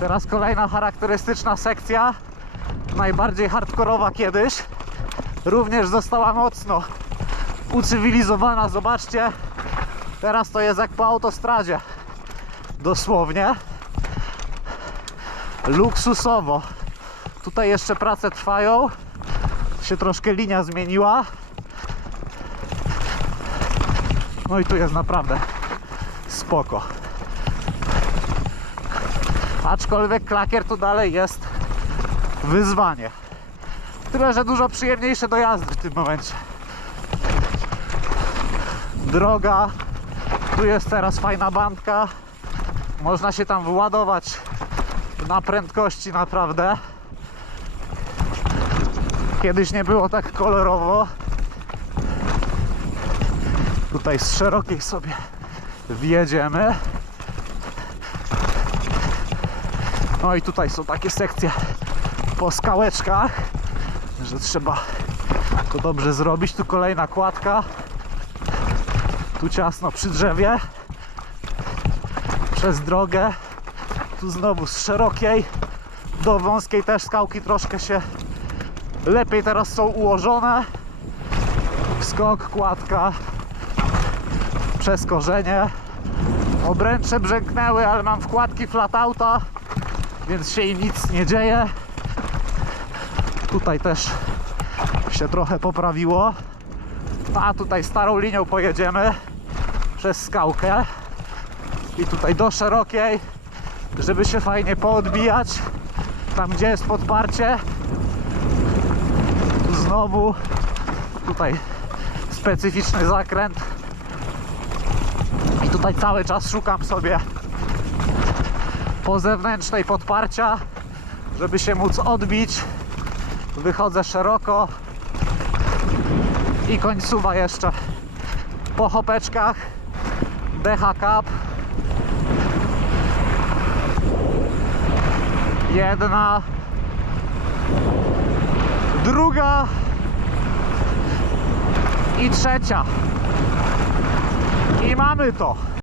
Teraz kolejna charakterystyczna sekcja, najbardziej hardkorowa kiedyś. Również została mocno ucywilizowana, zobaczcie. Teraz to jest jak po autostradzie. Dosłownie. Luksusowo. Tutaj jeszcze prace trwają. Się troszkę linia zmieniła. No i tu jest naprawdę spoko. Aczkolwiek klakier to dalej jest wyzwanie. Tyle, że dużo przyjemniejsze do jazdy w tym momencie. Droga, tu jest teraz fajna bandka. Można się tam wyładować na prędkości naprawdę. Kiedyś nie było tak kolorowo. Tutaj z szerokiej sobie wjedziemy. No i tutaj są takie sekcje po skałeczkach, że trzeba to dobrze zrobić. Tu kolejna kładka. Tu ciasno przy drzewie. Przez drogę. Tu znowu z szerokiej do wąskiej też skałki troszkę się lepiej teraz są ułożone. Skok, kładka przez korzenie. Obręcze brzęknęły, ale mam wkładki flatauta, więc się im nic nie dzieje. Tutaj też się trochę poprawiło. A tutaj starą linią pojedziemy przez skałkę i tutaj do szerokiej, żeby się fajnie poodbijać. Tam gdzie jest podparcie. Znowu tutaj specyficzny zakręt. I tutaj cały czas szukam sobie po zewnętrznej podparcia, żeby się móc odbić. Wychodzę szeroko i końcowa jeszcze po hopeczkach DH Cup. Jedna. Druga. I trzecia. I mamy to